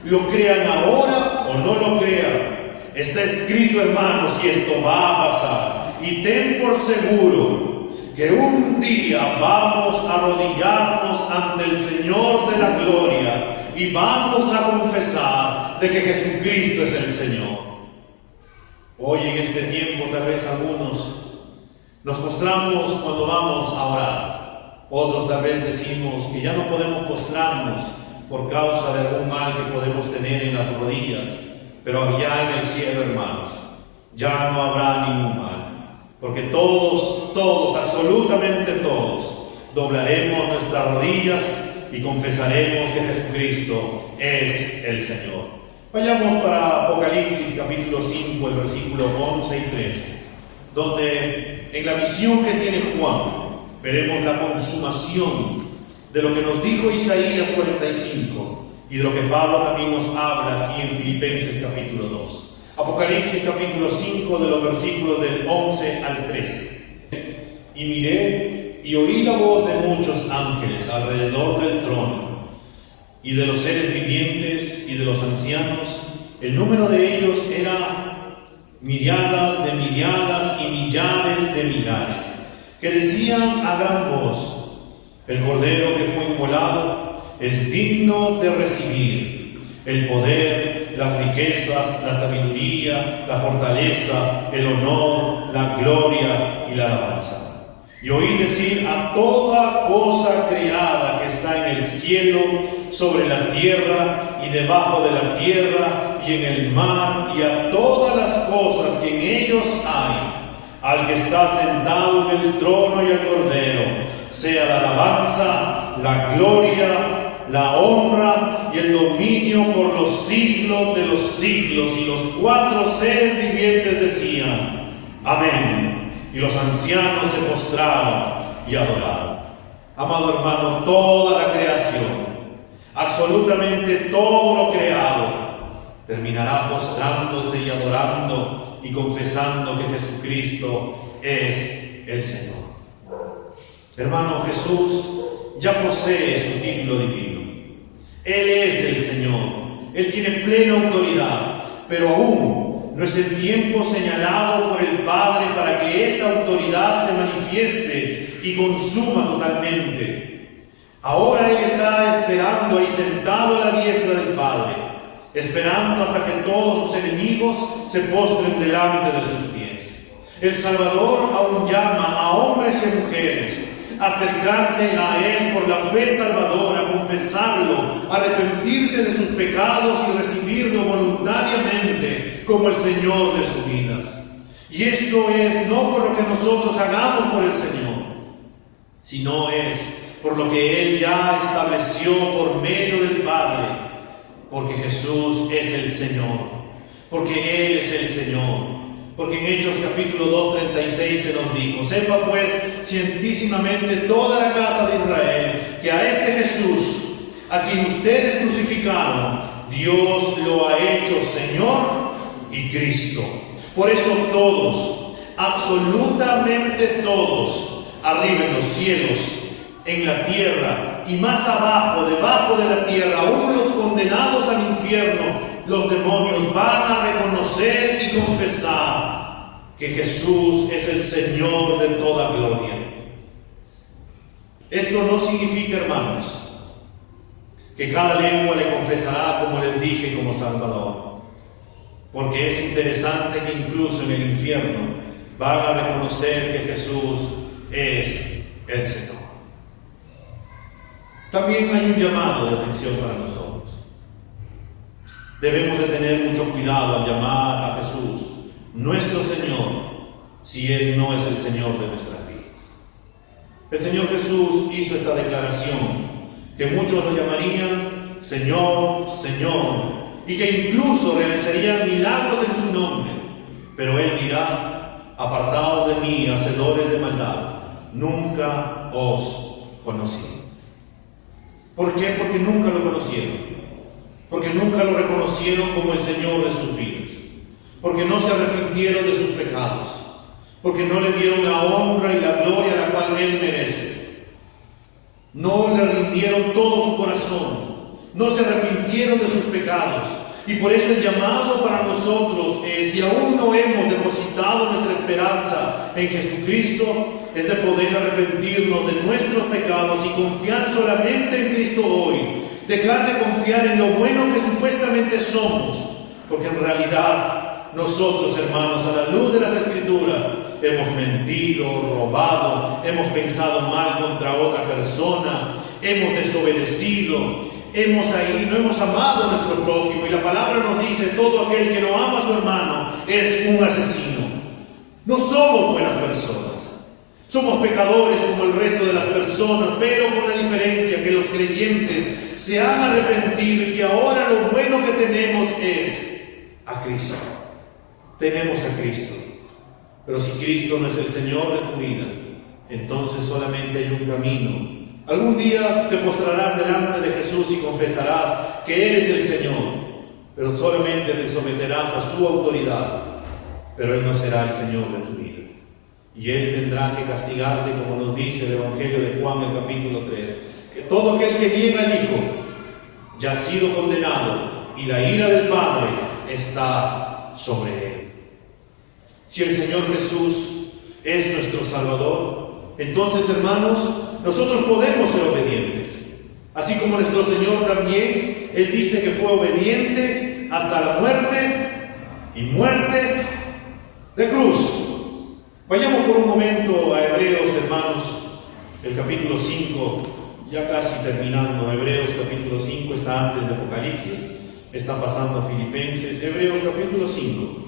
lo crean ahora o no lo crean, está escrito, hermanos, y esto va a pasar. Y ten por seguro que un día vamos a arrodillarnos ante el Señor de la gloria y vamos a confesar de que Jesucristo es el Señor. Hoy en este tiempo tal vez algunos nos postramos cuando vamos a orar. Otros tal vez decimos que ya no podemos postrarnos por causa de algún mal que podemos tener en las rodillas. Pero allá en el cielo, hermanos, ya no habrá ningún mal. Porque todos, absolutamente todos, doblaremos nuestras rodillas y confesaremos que Jesucristo es el Señor. Vayamos para Apocalipsis capítulo 5, el versículo 11 y 13, donde en la visión que tiene Juan veremos la consumación de lo que nos dijo Isaías 45 y de lo que Pablo también nos habla aquí en Filipenses capítulo 2. Apocalipsis capítulo 5, de los versículos del 11 al 13. Y miré, y oí la voz de muchos ángeles alrededor del trono, y de los seres vivientes y de los ancianos. El número de ellos era millares de millares y millares de millares, que decían a gran voz: el Cordero que fue inmolado es digno de recibir el poder, las riquezas, la sabiduría, la fortaleza, el honor, la gloria y la alabanza. Y oí decir a toda cosa creada que está en el cielo, sobre la tierra y debajo de la tierra y en el mar, y a todas las cosas que en ellos hay, al que está sentado en el trono y al Cordero, sea la alabanza, la gloria, la honra y el dominio por los siglos de los siglos. Y los cuatro seres vivientes decían: amén. Y los ancianos se postraron y adoraron. Amado hermano, toda la creación, absolutamente todo lo creado, terminará postrándose y adorando y confesando que Jesucristo es el Señor. Hermano, Jesús ya posee su título divino. Él es el Señor. Él tiene plena autoridad, pero aún no es el tiempo señalado por el Padre para que esa autoridad se manifieste y consuma totalmente. Ahora Él está esperando ahí sentado a la diestra del Padre, esperando hasta que todos sus enemigos se postren delante de sus pies. El Salvador aún llama a hombres y a mujeres a acercarse a Él por la fe salvadora, a confesarlo, a arrepentirse de sus pecados y recibirlo voluntariamente como el Señor de sus vidas. Y esto es no por lo que nosotros hagamos por el Señor, sino es por lo que Él ya estableció por medio del Padre, porque Jesús es el Señor, porque Él es el Señor. Porque en Hechos capítulo 2, 36 se nos dijo: sepa pues cientísimamente toda la casa de Israel que a este Jesús, a quien ustedes crucificaron, Dios lo ha hecho Señor y Cristo. Por eso todos, absolutamente todos, arriba en los cielos, en la tierra y más abajo, debajo de la tierra, aún los condenados al infierno, los demonios van a reconocer y confesar que Jesús es el Señor de toda gloria. Esto no significa, hermanos, que cada lengua le confesará, como les dije, como Salvador. Porque es interesante que incluso en el infierno van a reconocer que Jesús es el Señor. También hay un llamado de atención para nosotros. Debemos de tener mucho cuidado al llamar a Jesús nuestro Señor, si Él no es el Señor de nuestras vidas. El Señor Jesús hizo esta declaración, que muchos lo llamarían Señor, Señor, y que incluso realizarían milagros en su nombre. Pero Él dirá: apartaos de mí, hacedores de maldad, nunca os conocí. ¿Por qué? Porque nunca lo conocieron. Porque nunca lo reconocieron como el Señor de sus vidas, porque no se arrepintieron de sus pecados, porque no le dieron la honra y la gloria a la cual Él merece. No le rindieron todo su corazón, no se arrepintieron de sus pecados. Y por eso el llamado para nosotros es, si aún no hemos depositado nuestra esperanza en Jesucristo, es de poder arrepentirnos de nuestros pecados y confiar solamente en Cristo hoy. Dejar de confiar en lo bueno que supuestamente somos, porque en realidad nosotros, hermanos, a la luz de las Escrituras, hemos mentido, robado, hemos pensado mal contra otra persona, hemos desobedecido, no hemos amado a nuestro prójimo, y la palabra nos dice: todo aquel que no ama a su hermano es un asesino. No somos buenas personas. Somos pecadores como el resto de las personas, pero con la diferencia que los creyentes se han arrepentido y que ahora lo bueno que tenemos es a Cristo. Tenemos a Cristo. Pero si Cristo no es el Señor de tu vida, entonces solamente hay un camino. Algún día te postrarás delante de Jesús y confesarás que Él es el Señor, pero solamente te someterás a su autoridad, pero Él no será el Señor de tu vida. y Él tendrá que castigarte, como nos dice el Evangelio de Juan, el capítulo 3, que todo aquel que niega al Hijo ya ha sido condenado y la ira del Padre está sobre él. Si el Señor Jesús es nuestro Salvador, entonces, hermanos, nosotros podemos ser obedientes. Así como nuestro Señor también, Él dice que fue obediente hasta la muerte y muerte de cruz. Vayamos por un momento a Hebreos, hermanos, el capítulo 5, ya casi terminando. Hebreos capítulo 5 está antes de Apocalipsis, está pasando a Filipenses. Hebreos capítulo 5,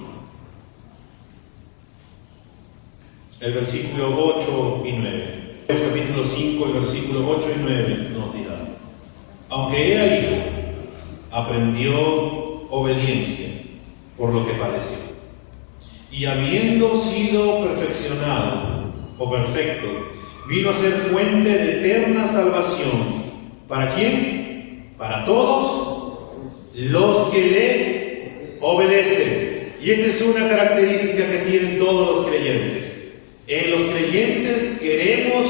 el versículo 8 y 9. Hebreos capítulo 5, el versículo 8 y 9 nos dirá: aunque era hijo, aprendió obediencia por lo que padeció. Y habiendo sido perfeccionado o perfecto, vino a ser fuente de eterna salvación. ¿Para quién? Para todos los que le obedecen. Y esta es una característica que tienen todos los creyentes. Los creyentes queremos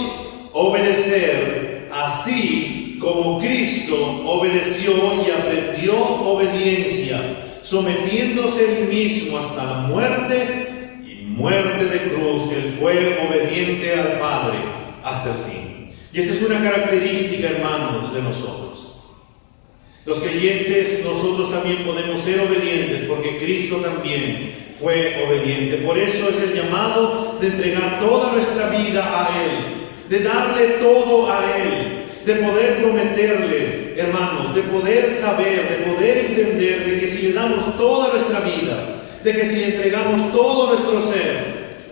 obedecer así como Cristo obedeció y aprendió obediencia, sometiéndose él mismo hasta la muerte y muerte de cruz. Él fue obediente al Padre hasta el fin. Y esta es una característica, hermanos, de nosotros. Los creyentes, nosotros también podemos ser obedientes porque Cristo también fue obediente. Por eso es el llamado de entregar toda nuestra vida a Él, de darle todo a Él, de poder prometerle, hermanos, de poder saber, de poder entender de que si le damos toda nuestra vida, de que si le entregamos todo nuestro ser,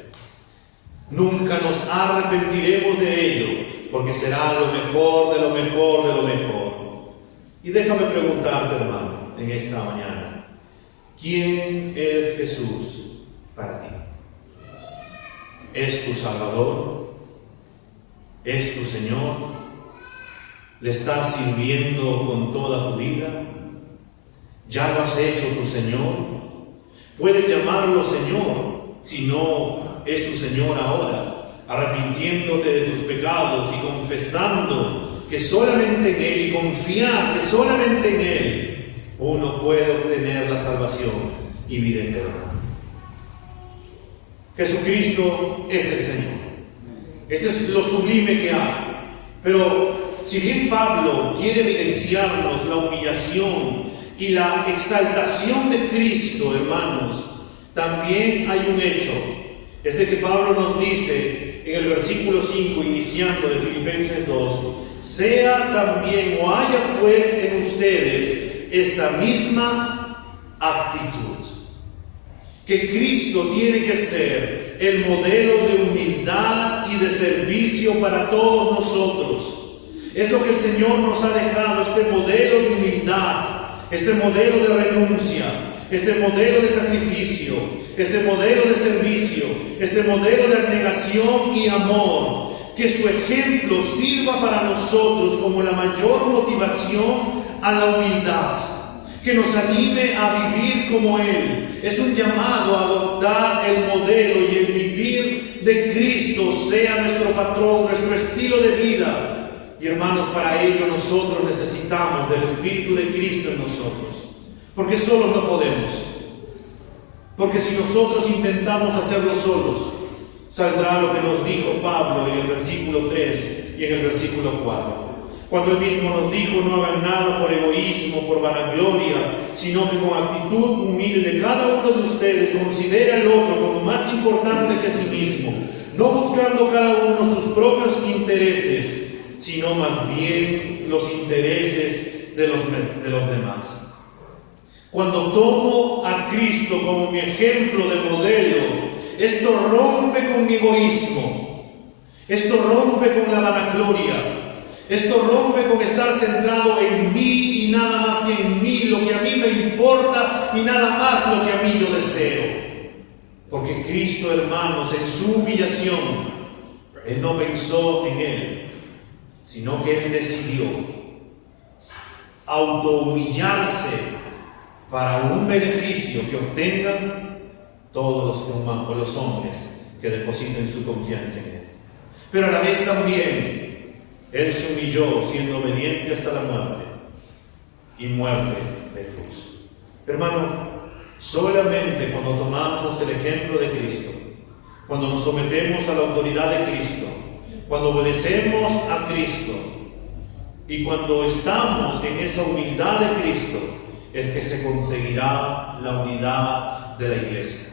nunca nos arrepentiremos de ello, porque será lo mejor de lo mejor de lo mejor. Y déjame preguntarte, hermano, en esta mañana, ¿quién es Jesús para ti? ¿Es tu Salvador? ¿Es tu Señor? ¿Le estás sirviendo con toda tu vida? ¿Ya lo has hecho tu Señor? Puedes llamarlo Señor si no es tu Señor ahora, arrepintiéndote de tus pecados y confesando que solamente en Él, y confiar que solamente en Él uno puede obtener la salvación y vida eterna. Jesucristo es el Señor. Este es lo sublime que hay. Pero si bien Pablo quiere evidenciarnos la humillación y la exaltación de Cristo, hermanos, también hay un hecho. Es de que Pablo nos dice en el versículo 5, iniciando de Filipenses 2, sea también o haya pues en ustedes esta misma actitud. Que Cristo tiene que ser el modelo de humildad y de servicio para todos nosotros. Es lo que el Señor nos ha dejado, este modelo de humildad, este modelo de renuncia, este modelo de sacrificio, este modelo de servicio, este modelo de abnegación y amor. Que su ejemplo sirva para nosotros como la mayor motivación a la humildad, que nos anime a vivir como Él. Es un llamado a adoptar el modelo y el vivir de Cristo sea nuestro patrón, nuestro estilo de vida. Y hermanos, para ello nosotros necesitamos del Espíritu de Cristo en nosotros, porque solos no podemos. Porque si nosotros intentamos hacerlo solos, saldrá lo que nos dijo Pablo en el versículo 3 y en el versículo 4. Cuando él mismo nos dijo: no hagan nada por egoísmo, por vanagloria, sino que con actitud humilde cada uno de ustedes considere al otro como más importante que sí mismo, no buscando cada uno sus propios intereses, sino más bien los intereses de los demás. Cuando tomo a Cristo como mi ejemplo de modelo, esto rompe con mi egoísmo, esto rompe con la vanagloria, esto rompe con estar centrado en mí y nada más que en mí, lo que a mí me importa y nada más lo que a mí yo deseo. Porque Cristo, hermanos, en su humillación, Él no pensó en Él, sino que Él decidió autohumillarse para un beneficio que obtengan todos los hombres que depositen su confianza en Él. Pero a la vez también Él se humilló siendo obediente hasta la muerte y muerte de cruz. Hermano, solamente cuando tomamos el ejemplo de Cristo, cuando nos sometemos a la autoridad de Cristo, cuando obedecemos a Cristo y cuando estamos en esa humildad de Cristo, es que se conseguirá la unidad de la iglesia.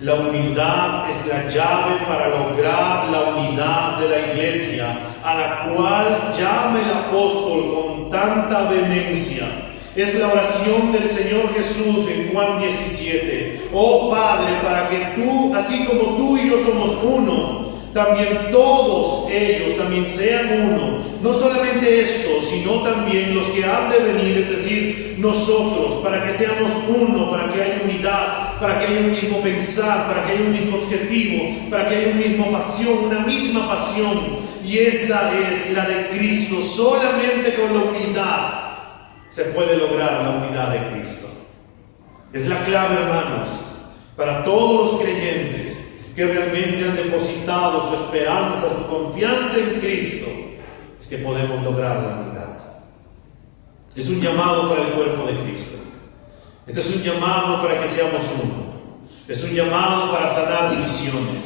La humildad es la llave para lograr la unidad de la iglesia, a la cual llama el apóstol con tanta vehemencia. Es la oración del Señor Jesús en Juan 17. Oh Padre, para que tú, así como tú y yo somos uno, también todos ellos también sean uno. No solamente esto, sino también los que han de venir, es decir, nosotros, para que seamos uno, para que haya unidad, para que haya un mismo pensar, para que haya un mismo objetivo, para que haya una misma pasión, una misma pasión. Y esta es la de Cristo. Solamente con la humildad se puede lograr la unidad de Cristo. Es la clave, hermanos, para todos los creyentes que realmente han depositado su esperanza, su confianza en Cristo, es que podemos lograr la unidad. Es un llamado para el cuerpo de Cristo. Este es un llamado para que seamos uno. Es un llamado para sanar divisiones.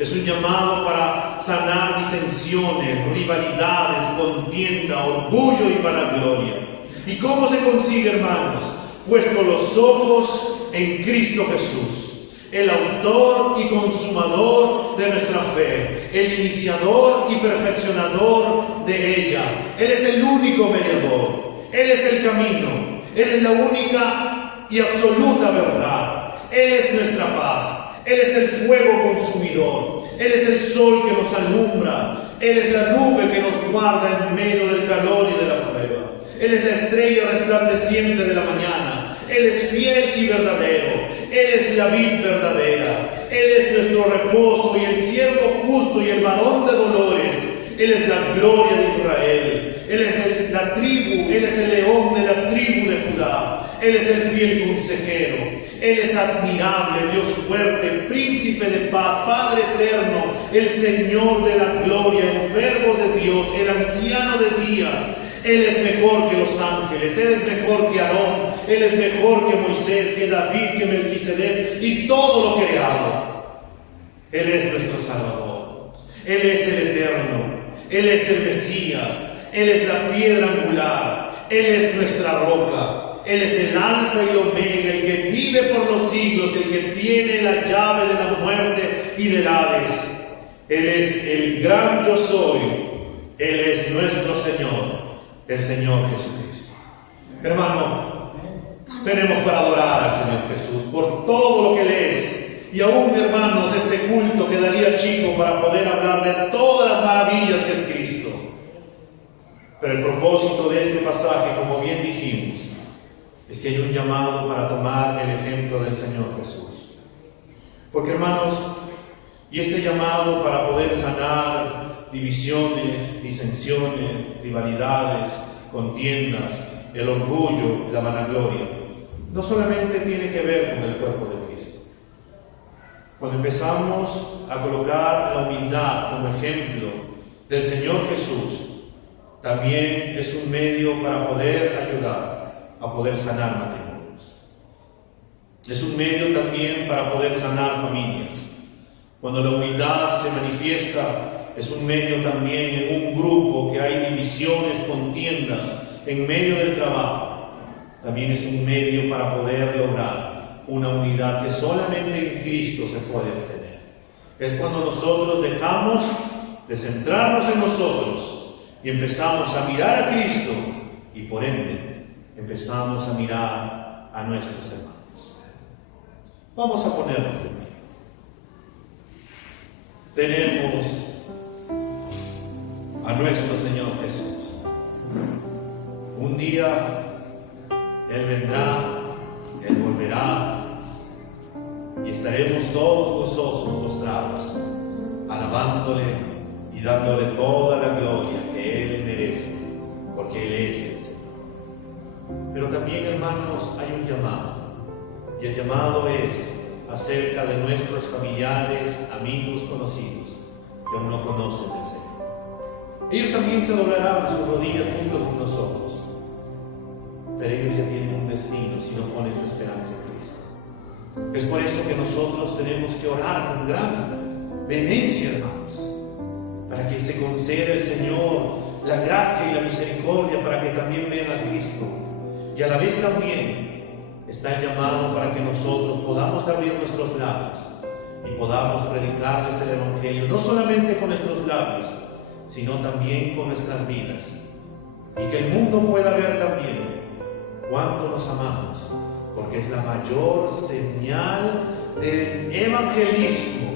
Es un llamado para sanar disensiones, rivalidades, contienda, orgullo y vanagloria. ¿Y cómo se consigue, hermanos? Puesto los ojos en Cristo Jesús, el autor y consumador de nuestra fe, el iniciador y perfeccionador de ella. Él es el único mediador, Él es el camino, Él es la única y absoluta verdad. Él es nuestra paz, Él es el fuego consumidor, Él es el sol que nos alumbra, Él es la nube que nos guarda en medio del calor y de la prueba. Él es la estrella resplandeciente de la mañana. Él es fiel y verdadero. Él es la vid verdadera. Él es nuestro reposo y el siervo justo y el varón de dolores. Él es la gloria de Israel. Él es la tribu. Él es el león de la tribu de Judá. Él es el fiel consejero. Él es admirable, Dios fuerte, príncipe de paz, Padre eterno, el Señor de la gloria, el Verbo de Dios, el anciano de días. Él es mejor que los ángeles, Él es mejor que Aarón, Él es mejor que Moisés, que David, que Melquisedec y todo lo creado. Él es nuestro Salvador, Él es el Eterno, Él es el Mesías, Él es la piedra angular, Él es nuestra roca, Él es el Alfa y el Omega, el que vive por los siglos, el que tiene la llave de la muerte y del Hades. Él es el gran yo soy, Él es nuestro Señor. El Señor Jesucristo. Hermano, tenemos para adorar al Señor Jesús por todo lo que Él es. Y aún, hermanos, este culto quedaría chico para poder hablar de todas las maravillas que es Cristo. Pero el propósito de este pasaje, como bien dijimos, es que hay un llamado para tomar el ejemplo del Señor Jesús. Porque, hermanos, y este llamado para poder sanar divisiones, disensiones, rivalidades, contiendas, el orgullo, la vanagloria, no solamente tiene que ver con el cuerpo de Cristo. Cuando empezamos a colocar la humildad como ejemplo del Señor Jesús, también es un medio para poder ayudar a poder sanar matrimonios. Es un medio también para poder sanar familias. Cuando la humildad se manifiesta, es un medio también en un grupo que hay divisiones, contiendas en medio del trabajo. También es un medio para poder lograr una unidad que solamente en Cristo se puede obtener. Es cuando nosotros dejamos de centrarnos en nosotros y empezamos a mirar a Cristo y por ende empezamos a mirar a nuestros hermanos. Vamos a ponernos de pie. Tenemos a nuestro Señor Jesús. Un día Él vendrá, Él volverá y estaremos todos gozosos, postrados, alabándole y dándole toda la gloria que Él merece, porque Él es el Señor. Pero también, hermanos, hay un llamado, y el llamado es acerca de nuestros familiares, amigos, conocidos, que aún no conocen del Señor. Ellos también se doblarán sus rodillas junto con nosotros, pero ellos ya tienen un destino si no ponen su esperanza en Cristo. Es por eso que nosotros tenemos que orar con gran vehemencia, hermanos, para que se conceda el Señor la gracia y la misericordia para que también vean a Cristo. Y a la vez también está el llamado para que nosotros podamos abrir nuestros labios y podamos predicarles el Evangelio, no solamente con nuestros labios, sino también con nuestras vidas. Y que el mundo pueda ver también cuánto nos amamos, porque es la mayor señal del evangelismo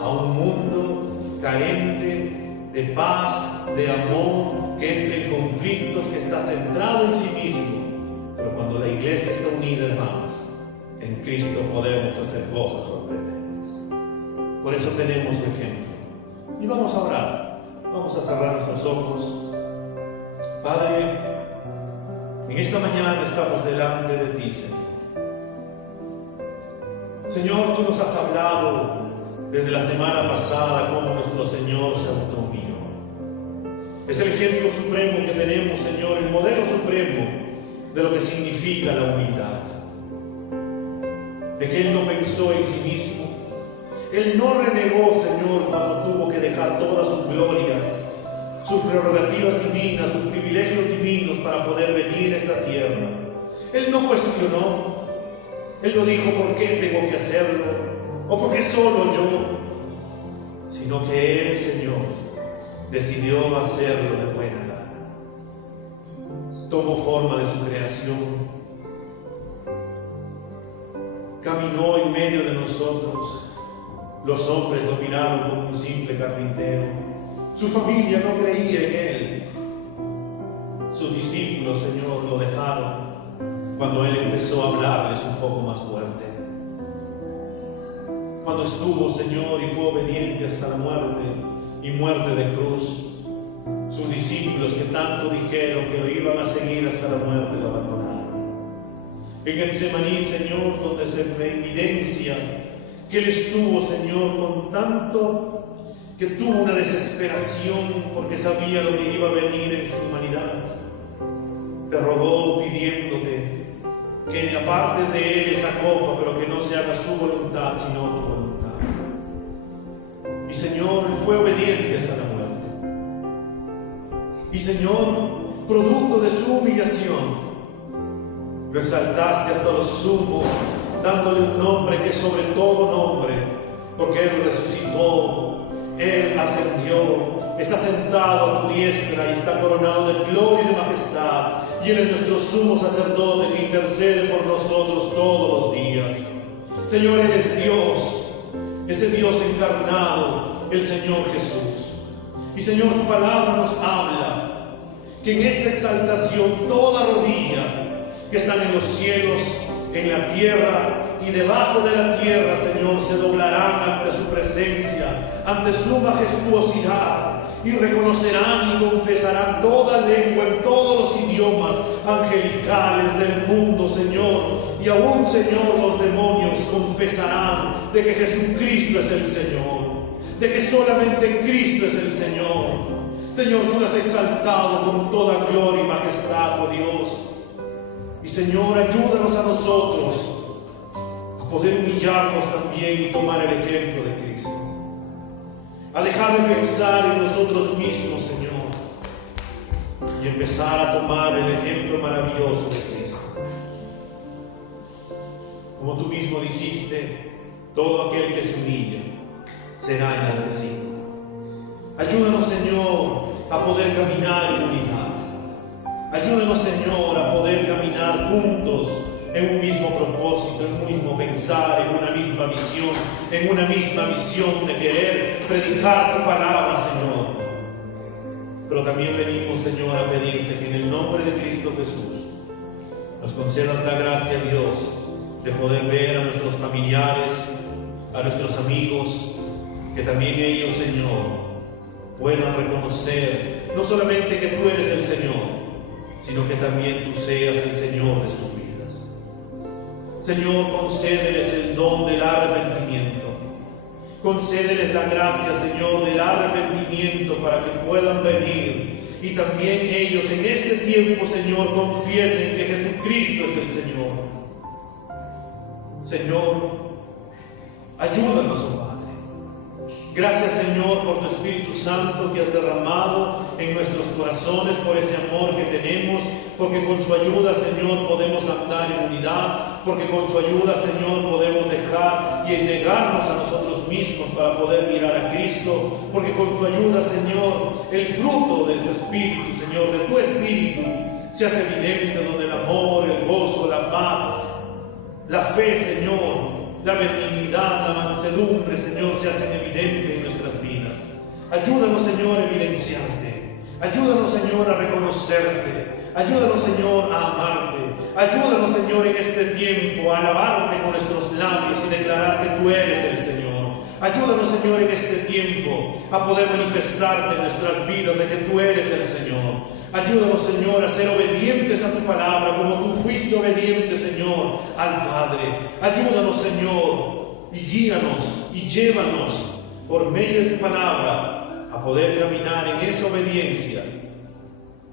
a un mundo carente de paz, de amor, que entra en conflictos, que está centrado en sí mismo. Pero cuando la iglesia está unida, hermanos, en Cristo podemos hacer cosas sorprendentes. Por eso tenemos su ejemplo. Y vamos a orar. Vamos a cerrar nuestros ojos. Padre, en esta mañana estamos delante de ti, Señor. Señor, tú nos has hablado desde la semana pasada cómo nuestro Señor se autohumilló. Es el ejemplo supremo que tenemos, Señor, el modelo supremo de lo que significa la humildad. De que Él no pensó en sí mismo. Él no renegó, Señor, cuando tuvo que dejar toda su gloria, sus prerrogativas divinas, sus privilegios divinos para poder venir a esta tierra. Él no cuestionó. Él no dijo por qué tengo que hacerlo o por qué solo yo, sino que Él, Señor, decidió hacerlo de buena gana. Tomó forma de su creación, caminó en medio de nosotros. Los hombres lo miraron como un simple carpintero. Su familia no creía en Él. Sus discípulos, Señor, lo dejaron cuando Él empezó a hablarles un poco más fuerte. Cuando estuvo, Señor, y fue obediente hasta la muerte y muerte de cruz, sus discípulos que tanto dijeron que lo iban a seguir hasta la muerte, lo abandonaron. En Getsemaní, Señor, donde se evidencia que Él estuvo, Señor, con tanto que tuvo una desesperación porque sabía lo que iba a venir en su humanidad. Te rogó pidiéndote que apartes de Él esa copa, pero que no se haga su voluntad, sino tu voluntad. Y Señor, Él fue obediente hasta la muerte. Y Señor, producto de su humillación, lo exaltaste hasta lo sumo, dándole un nombre que es sobre todo nombre, porque Él resucitó, Él ascendió, está sentado a tu diestra y está coronado de gloria y de majestad. Y Él es nuestro sumo sacerdote que intercede por nosotros todos los días. Señor, Él es Dios, ese Dios encarnado, el Señor Jesús. Y Señor, tu palabra nos habla que en esta exaltación toda rodilla que están en los cielos, en la tierra y debajo de la tierra, Señor, se doblarán ante su presencia, ante su majestuosidad, y reconocerán y confesarán toda lengua en todos los idiomas angelicales del mundo, Señor. Y aún, Señor, los demonios confesarán de que Jesucristo es el Señor, de que solamente Cristo es el Señor. Señor, tú lo has exaltado con toda gloria y majestad, oh Dios. Y Señor, ayúdanos a nosotros a poder humillarnos también y tomar el ejemplo de Cristo. A dejar de pensar en nosotros mismos, Señor, y empezar a tomar el ejemplo maravilloso de Cristo. Como tú mismo dijiste, todo aquel que se humilla será enaltecido. Ayúdanos, Señor, a poder caminar en unidad. Ayúdanos, Señor, a poder caminar juntos en un mismo propósito, en un mismo pensar, en una misma visión, en una misma visión de querer predicar tu palabra, Señor. Pero también venimos, Señor, a pedirte que en el nombre de Cristo Jesús nos concedas la gracia, Dios, de poder ver a nuestros familiares, a nuestros amigos, que también ellos, Señor, puedan reconocer no solamente que tú eres el Señor, sino que también tú seas el Señor de sus vidas. Señor, concédeles el don del arrepentimiento Concédeles la gracia, Señor, del arrepentimiento para que puedan venir. Y también ellos en este tiempo, Señor, confiesen que Jesucristo es el Señor. Señor, ayúdanos, oh Padre. Gracias, Señor, por tu Espíritu Santo que has derramado en nuestros corazones, por ese amor que tenemos, porque con su ayuda, Señor, podemos andar en unidad, porque con su ayuda, Señor, podemos dejar y entregarnos a nosotros mismos para poder mirar a Cristo, porque con su ayuda, Señor, el fruto de tu Espíritu, Señor, de tu Espíritu, se hace evidente donde el amor, el gozo, la paz, la fe, Señor, la benignidad, la mansedumbre, Señor, se hacen evidentes en nuestras vidas. Ayúdanos, Señor, a evidenciarte. Ayúdanos, Señor, a reconocerte. Ayúdanos, Señor, a amarte. Ayúdanos, Señor, en este tiempo a alabarte con nuestros labios y declarar que tú eres el Señor. Ayúdanos, Señor, en este tiempo a poder manifestarte en nuestras vidas de que tú eres el Señor. Ayúdanos, Señor, a ser obedientes a tu palabra como tú fuiste obediente, Señor, al Padre. Ayúdanos, Señor, y guíanos y llévanos por medio de tu palabra a poder caminar en esa obediencia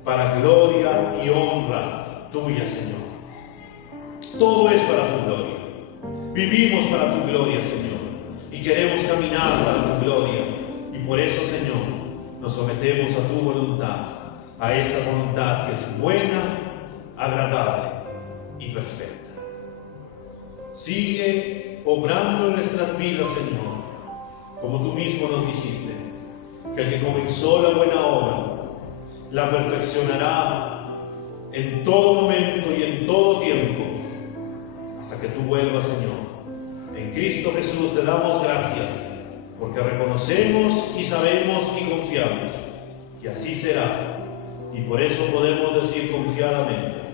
para gloria y honra tuya, Señor. Todo es para tu gloria. Vivimos para tu gloria, Señor, y queremos caminar para tu gloria. Y por eso, Señor, nos sometemos a tu voluntad, a esa voluntad que es buena, agradable y perfecta. Sigue obrando en nuestras vidas, Señor, como tú mismo nos dijiste, que el que comenzó la buena obra la perfeccionará en todo momento y en todo tiempo, hasta que tú vuelvas, Señor. En Cristo Jesús te damos gracias, porque reconocemos y sabemos y confiamos que así será. Y por eso podemos decir confiadamente: